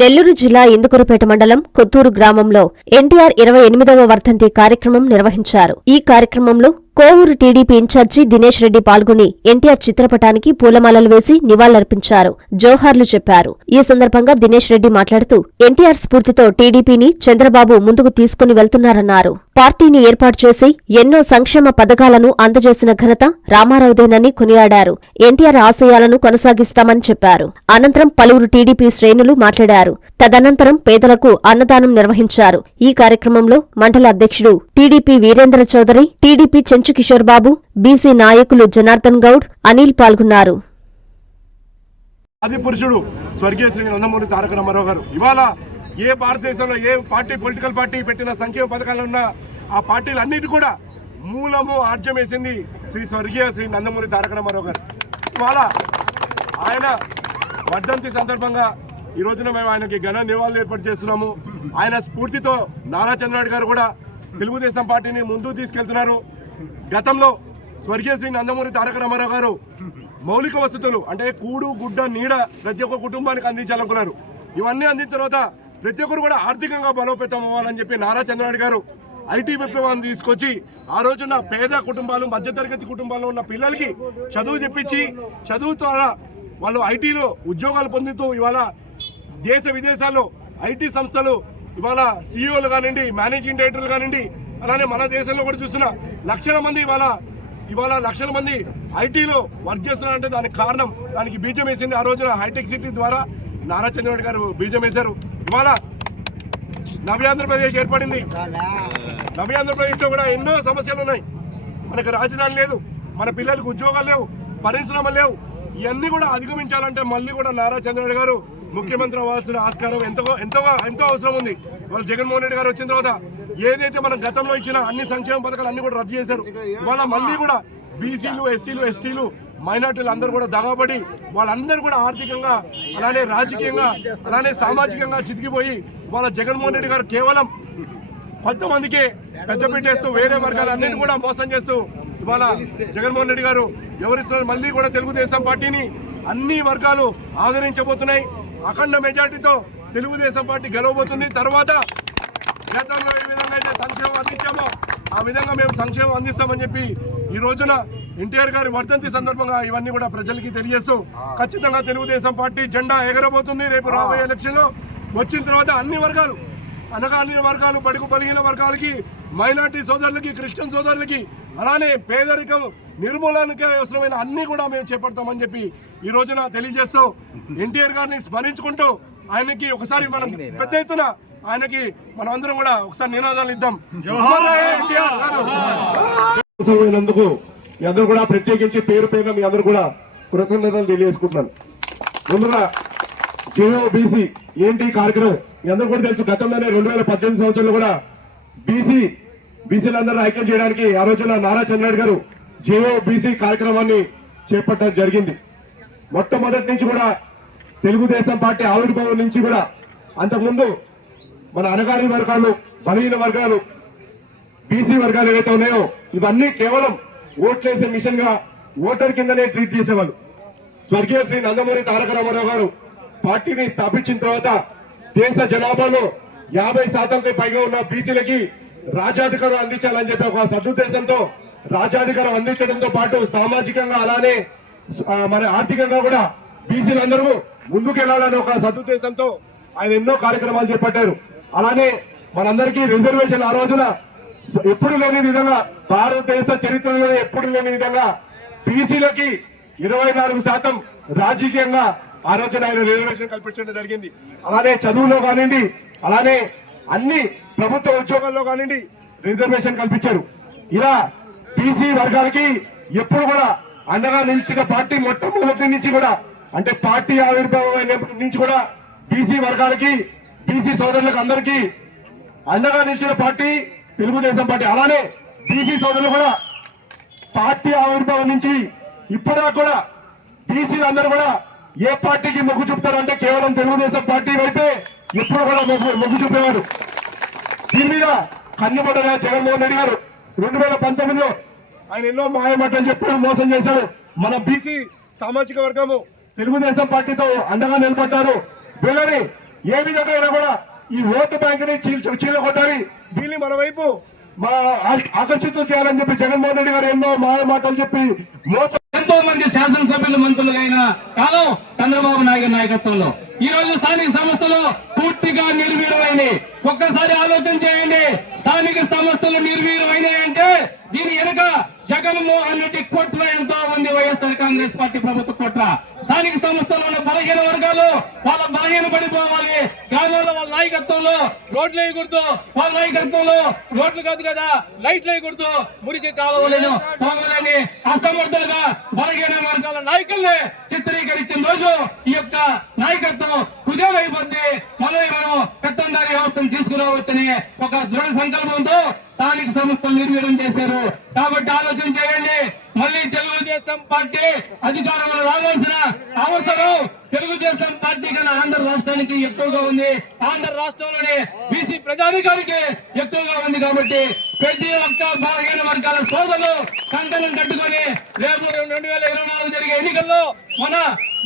నెల్లూరు జిల్లా ఇందుకూరుపేట మండలం కొత్తూరు గ్రామంలో ఎన్టీఆర్ ఇరవై ఎనిమిదవ వర్ధంతి కార్యక్రమం నిర్వహించారు. ఈ కార్యక్రమంలో కోవూరు టీడీపీ ఇన్ఛార్జి దినేష్ రెడ్డి పాల్గొని ఎన్టీఆర్ చిత్రపటానికి పూలమాలలు వేసి నివాళులర్పించారు. జోహార్లు చెప్పారు. ఈ సందర్భంగా దినేష్ రెడ్డి మాట్లాడుతూ ఎన్టీఆర్ స్ఫూర్తితో టీడీపీని చంద్రబాబు ముందుకు తీసుకుని వెళ్తున్నారన్నారు. పార్టీని ఏర్పాటు చేసి ఎన్నో సంక్షేమ పథకాలను అందజేసిన ఘనత రామారావుదేనని కొనియాడారు. ఎన్టీఆర్ ఆశయాలను కొనసాగిస్తామని చెప్పారు. అనంతరం పలువురు టీడీపీ శ్రేణులు మాట్లాడారు. తదనంతరం పేదలకు అన్నదానం నిర్వహించారు. ఈ కార్యక్రమంలో మండల అధ్యక్షుడు TDP Veerendra Chowdary TDP Chenchu Kishore Babu BC నాయకులు జనార్దన్ గౌడ్ అనిల్ పాల్గొన్నారు. ఆది పురుషుడు స్వర్గీయ శ్రీ నందమూరి తారక రామారావు గారు. ఇవాళ ఏ భారతదేశంలో ఏ పార్టీ పొలిటికల్ పార్టీ పెట్టిన సంక్షేమ పథకాలు ఉన్నా ఆ పార్టీలు అన్నిటి కూడా మూలము ఆర్జం వేసింది శ్రీ స్వర్గీయ శ్రీ నందమూరి తారక రామారావు గారు. ఇవాళ ఆయన వర్ధంతి సందర్భంగా ఈ రోజున మేము ఆయనకి ఘన నివాళులు ఏర్పాటు చేస్తున్నాము. ఆయన స్ఫూర్తితో నారా చంద్రనాయుడు గారు కూడా తెలుగుదేశం పార్టీని ముందుకు తీసుకెళ్తున్నారు. గతంలో స్వర్గీయ శ్రీ నందమూరి తారక రామారావు గారు మౌలిక వసతులు అంటే కూడు గుడ్డ నీడ ప్రతి ఒక్క కుటుంబానికి అందించాలనుకున్నారు. ఇవన్నీ అందిన తర్వాత ప్రతి ఒక్కరు కూడా ఆర్థికంగా బలోపేతం అవ్వాలని చెప్పి నారా చంద్రనాయుడు గారు ఐటీ విప్లవాన్ని తీసుకొచ్చి ఆ రోజున పేద కుటుంబాలు మధ్యతరగతి కుటుంబాల్లో ఉన్న పిల్లలకి చదువు చెప్పించి చదువు ద్వారా వాళ్ళు ఐటీలో ఉద్యోగాలు పొందుతూ ఇవాళ దేశ విదేశాల్లో ఐటీ సంస్థలు ఇవాళ సీఈఓలు కానివ్వండి మేనేజింగ్ డైరెక్టర్లు కానివ్వండి అలానే మన దేశంలో కూడా చూస్తున్న లక్షల మంది ఇవాళ ఇవాళ లక్షల మంది ఐటీలో వర్క్ చేస్తున్నారంటే దానికి కారణం దానికి బీజం వేసింది ఆ రోజున హైటెక్ సిటీ ద్వారా నారా చంద్రబాబు గారు బీజం వేశారు. ఇవాళ నవ్యాంధ్రప్రదేశ్ ఏర్పడింది. నవ్యాంధ్రప్రదేశ్లో కూడా ఎన్నో సమస్యలు ఉన్నాయి. మనకు రాజధాని లేదు మన పిల్లలకు ఉద్యోగాలు లేవు పరిశ్రమలు లేవు. ఇవన్నీ కూడా అధిగమించాలంటే మళ్ళీ కూడా నారా చంద్రబాబు గారు ముఖ్యమంత్రి అవ్వాల్సిన ఆస్కారం ఎంతో ఎంతో ఎంతో అవసరం ఉంది. వాళ్ళు జగన్మోహన్ రెడ్డి గారు వచ్చిన తర్వాత ఏదైతే మనం గతంలో ఇచ్చిన అన్ని సంక్షేమ పథకాలు అన్ని కూడా రద్దు చేశారు. ఇవాళ మళ్ళీ కూడా బీసీలు ఎస్సీలు ఎస్టీలు మైనార్టీలు అందరూ కూడా దగాబడి వాళ్ళందరూ కూడా ఆర్థికంగా అలానే రాజకీయంగా అలానే సామాజికంగా చితికిపోయి వాళ్ళ జగన్మోహన్ రెడ్డి గారు కేవలం కొంతమందికి పెద్ద పెట్టేస్తూ వేరే వర్గాలన్నింటినీ కూడా మోసం చేస్తూ ఇవాళ జగన్మోహన్ రెడ్డి గారు ఎవరిస్తున్నారు మళ్ళీ కూడా తెలుగుదేశం పార్టీని అన్ని వర్గాలు ఆదరించబోతున్నాయి. అఖండ మెజార్టీతో తెలుగుదేశం పార్టీ గెలవబోతుంది. తర్వాత గతంలో ఏ విధంగా అయితే అందించామో ఆ విధంగా మేము సంక్షేమం అందిస్తామని చెప్పి ఈ రోజున ఎన్టీఆర్ గారి వర్ధంతి సందర్భంగా ఇవన్నీ కూడా ప్రజలకి తెలియజేస్తూ ఖచ్చితంగా తెలుగుదేశం పార్టీ జెండా ఎగరబోతుంది రేపు రాబోయే ఎలక్షన్లో. వచ్చిన తర్వాత అన్ని వర్గాలు అనగాని వర్గాలు బడుగు బలిగిన వర్గాలకి మైనార్టీ సోదరులకి క్రిస్టియన్ సోదరులకి అలానే పేదరికం నిర్మూలనకి అవసరమైన అన్ని కూడా మేము చేపడతామని చెప్పి ఈ రోజున తెలియజేస్తూ ఎన్టీఆర్ గారిని స్మరించుకుంటూ ఆయనకి ఒకసారి మనం పెద్ద ఎత్తున ఆయనకి మనం అందరం కూడా ఒకసారి నినాదాలు ఇద్దాం. అయినందుకు మీ అందరూ కూడా ప్రత్యేకించి పేరు పేరున మీ అందరూ కూడా కృతజ్ఞతలు తెలియజేసుకుంటున్నాను. ముందుగా బీసీ ఏంటి కార్యక్రమం మీ అందరూ కూడా తెలుసు గతంలోనే రెండు వేల పద్దెనిమిది సంవత్సరంలో కూడా బీసీ బీసీలందరూ ఐక్యం చేయడానికి ఆ రోజున నారా చంద్రనాయుడు గారు జేఓ బీసీ కార్యక్రమాన్ని చేపట్టడం జరిగింది. మొట్టమొదటి నుంచి కూడా తెలుగుదేశం పార్టీ ఆవిర్భావం నుంచి కూడా అంతకుముందు మన అనగారి వర్గాలు బలహీన వర్గాలు బీసీ వర్గాలు ఏవైతే ఉన్నాయో ఇవన్నీ కేవలం ఓట్లేసే మిషన్గా ఓటర్ కిందనే ట్రీట్ చేసేవాళ్ళు. స్వర్గీయ శ్రీ నందమూరి తారక రామారావు గారు పార్టీని స్థాపించిన తర్వాత దేశ జనాభాలో యాభై శాతంకి పైగా ఉన్న బీసీలకి రాజ్యాధికారం అందించాలని చెప్పి ఒక సదుద్దేశంతో రాజ్యాధికారం అందించడంతో పాటు సామాజికంగా అలానే మరి ఆర్థికంగా కూడా బీసీలందరూ ముందుకెళ్ళాలని ఒక సదుద్దేశంతో ఆయన ఎన్నో కార్యక్రమాలు చేపట్టారు. అలానే మనందరికీ రిజర్వేషన్ ఆ రోజున ఎప్పుడు లేని విధంగా భారతదేశ చరిత్రలో ఎప్పుడు లేని విధంగా బీసీలకి ఇరవై నాలుగు శాతం రాజకీయంగా ఆ రోజున ఆయన రిజర్వేషన్ కల్పించడం జరిగింది. అలానే చదువులో కానివ్వండి అలానే అన్ని ప్రభుత్వ ఉద్యోగాల్లో కానివ్వండి రిజర్వేషన్ కల్పించారు. ఇలా బీసీ వర్గాలకి ఎప్పుడు కూడా అండగా నిలిచిన పార్టీ మొట్టమొదటి నుంచి కూడా అంటే పార్టీ ఆవిర్భావం అయినప్పటి నుంచి కూడా బీసీ వర్గాలకి బీసీ సోదరులకు అందరికీ అండగా నిలిచిన పార్టీ తెలుగుదేశం పార్టీ. అలానే బీసీ సోదరులు కూడా పార్టీ ఆవిర్భావం నుంచి ఇప్పటిదాకా కూడా బీసీలు అందరూ కూడా ఏ పార్టీకి మొగ్గు చూపుతారంటే కేవలం తెలుగుదేశం పార్టీ వైపే ఎప్పుడు కూడా మొగ్గు చూపేవారు. దీని మీద కన్నుబడ్డ జగన్మోహన్ రెడ్డి గారు రెండు వేల పంతొమ్మిదిలో ఆయన ఎన్నో మాయమాటలు చెప్పడం మోసం చేశారు. మన బీసీ సామాజిక వర్గము తెలుగుదేశం పార్టీతో అండగా నిలబడ్డారు. వీళ్ళని ఏ విధంగా అయినా కూడా ఈ ఓటు బ్యాంకుని చీల్చ చీలగొట్టాలి వీళ్ళు మన వైపు మా ఆ- ఆకర్షితం చేయాలని చెప్పి జగన్మోహన్ రెడ్డి గారు ఎన్నో మాయ మాటలు చెప్పి మోసం ఎంతో మంది శాసనసభ్యులు మంత్రులుగైన కాలం చంద్రబాబు నాయుడు నాయకత్వంలో. ఈ రోజు స్థానిక సంస్థలు పూర్తిగా నిర్వీర్యమైనవి ఒక్కసారి ఆలోచన చేయండి. స్థానిక సంస్థలు నిర్వీర్యమైనవి అంటే దీని వెనుక జగన్మోహన్ రెడ్డి కుట్ర ఎంతో ఉంది వైఎస్ఆర్ కాంగ్రెస్ పార్టీ ప్రభుత్వ కుట్ర స్థానిక సంస్థలు ఉన్న బలహీన వర్గాలు వాళ్ళ బలహీన పడిపోవాలి. గ్రామాల్లో వాళ్ళ నాయకత్వంలో రోడ్లు వేయకూడదు. వాళ్ళ నాయకత్వంలో రోడ్లు కాదు కదా లైట్లు వేయకూడదు. మురికి కాలువలను పోవాలని అసమర్థులుగా బలహీన వర్గాల నాయకుల్ని చిత్రీకరించిన రోజు ఈ యొక్క నాయకత్వం కుదేలైపోద్ది మొదలై మనం పెత్తందారి వ్యవస్థను తీసుకురావచ్చని ఒక దృఢ సంకల్పంతో స్థానిక సంస్థలు నిర్వీర్యం చేశారు. కాబట్టి ఆలోచన చేయండి. మళ్ళీ తెలుగుదేశం పార్టీ అధికారంలో రావాల్సిన అవసరం తెలుగుదేశం పార్టీ కన్నా ఆంధ్ర రాష్ట్రానికి ఎక్కువగా ఉంది. ఆంధ్ర రాష్ట్రంలోనే బీసీ ప్రజాధికారికి ఎక్కువగా ఉంది కాబట్టి ప్రతి ఒక్క బలహీన వర్గాల సోదరులు కంకణం కట్టుకొని రేపు రెండు వేల ఇరవై నాలుగు జరిగే ఎన్నికల్లో మన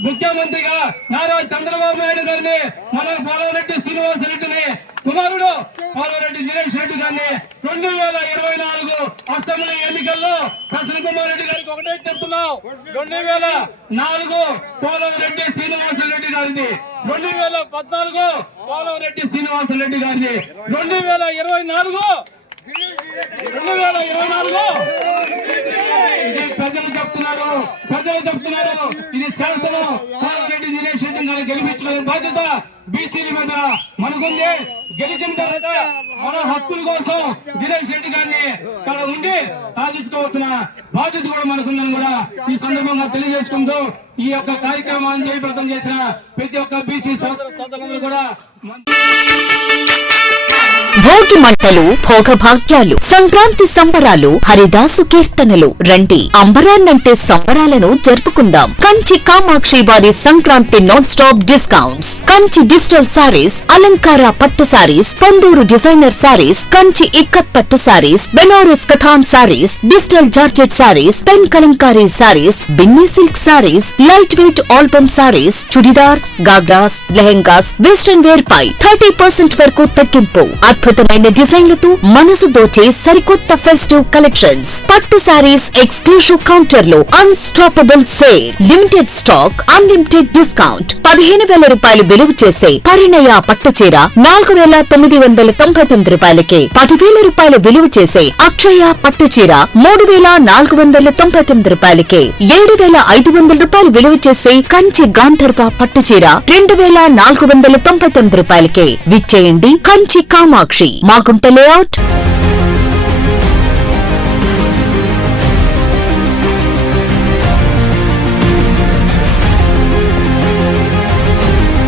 ముఖ్యమంత్రిగా నారా చంద్రబాబు నాయుడు గారిని మన పోలవరెడ్డి శ్రీనివాస రెడ్డిని కుమారుడు పోలవరెడ్డి దినేష్ రెడ్డి గారిని రెండు వేల ఇరవై నాలుగు అసెంబ్లీ ఎన్నికల్లో ప్రసన్న కుమార్ రెడ్డి గారికి ఒకటే చెప్తున్నాం రెండు వేల నాలుగు పోలవరెడ్డి శ్రీనివాస రెడ్డి గారిది రెండు వేల పద్నాలుగు పోలవరెడ్డి శ్రీనివాస రెడ్డి గారిది రెండు వేల ఇరవై నాలుగు రెండు వేల ఇరవై నాలుగు ఇది ప్రజలు చెప్తున్నారు. ప్రజలు చెప్తున్నారు. ఇది శాసనం. రెడ్డి దినేష్ రెడ్డి గారిని గెలిపించుకునే బాధ్యత బీసీల మీద మనకుంది గెలిచిన తర్వాత మన హక్కుల కోసం దినేష్ రెడ్డి గారిని ఇక్కడ ఉండి సాధించుకోవాల్సిన బాధ్యత కూడా మనకుందని కూడా ఈ సందర్భంగా తెలియజేసుకుంటూ ఈ యొక్క కార్యక్రమాన్ని జయప్రదం చేసిన ప్రతి ఒక్క బీసీ సోదర సోదరులు కూడా భోగి మంటలు భోగభాగ్యాలు సంక్రాంతి సంబరాలు హరిదాసు కీర్తనలు. రండి అంబరాన్నంటే సంబరాలను జరుపుకుందాం. కంచి కామాక్షి వారి Sankranti non stop discounts. Kanchi digital saris అలంకార పట్టు saris Ponduru designer saris Kanchi ikat పట్టు saris Banaras Katan saris digital georgette saris pen Kalamkari saris Binny silk saris light weight album saris chudidars ghagras lehengas western wear పై thirty percent వరకు తగ్గింపు అద్భుతమైన డిజైన్లతో మనసు దోచే సరికొత్త festive collections పట్టు saris exclusive కౌంటర్లో unstoppable sale limited stock unlimited discount పదిహేను వేల రూపాయలు విలువ చేసే పరిణయ పట్టు చీర నాలుగు వేల తొమ్మిది వందల తొంభై తొమ్మిది రూపాయలకే పదివేల రూపాయలు విలువ చేసే అక్షయ పట్టు చీర మూడు వేల నాలుగు వందల తొంభై తొమ్మిది రూపాయలకి ఏడు వేల ఐదు వందల రూపాయలు విలువ చేసే కంచి గాంధర్వ పట్టు చీర రెండు వేల నాలుగు వందల తొంభై తొమ్మిది రూపాయలకి. విచ్చేయండి కంచి కామాక్షి. మాగుంట లేఅవుట్.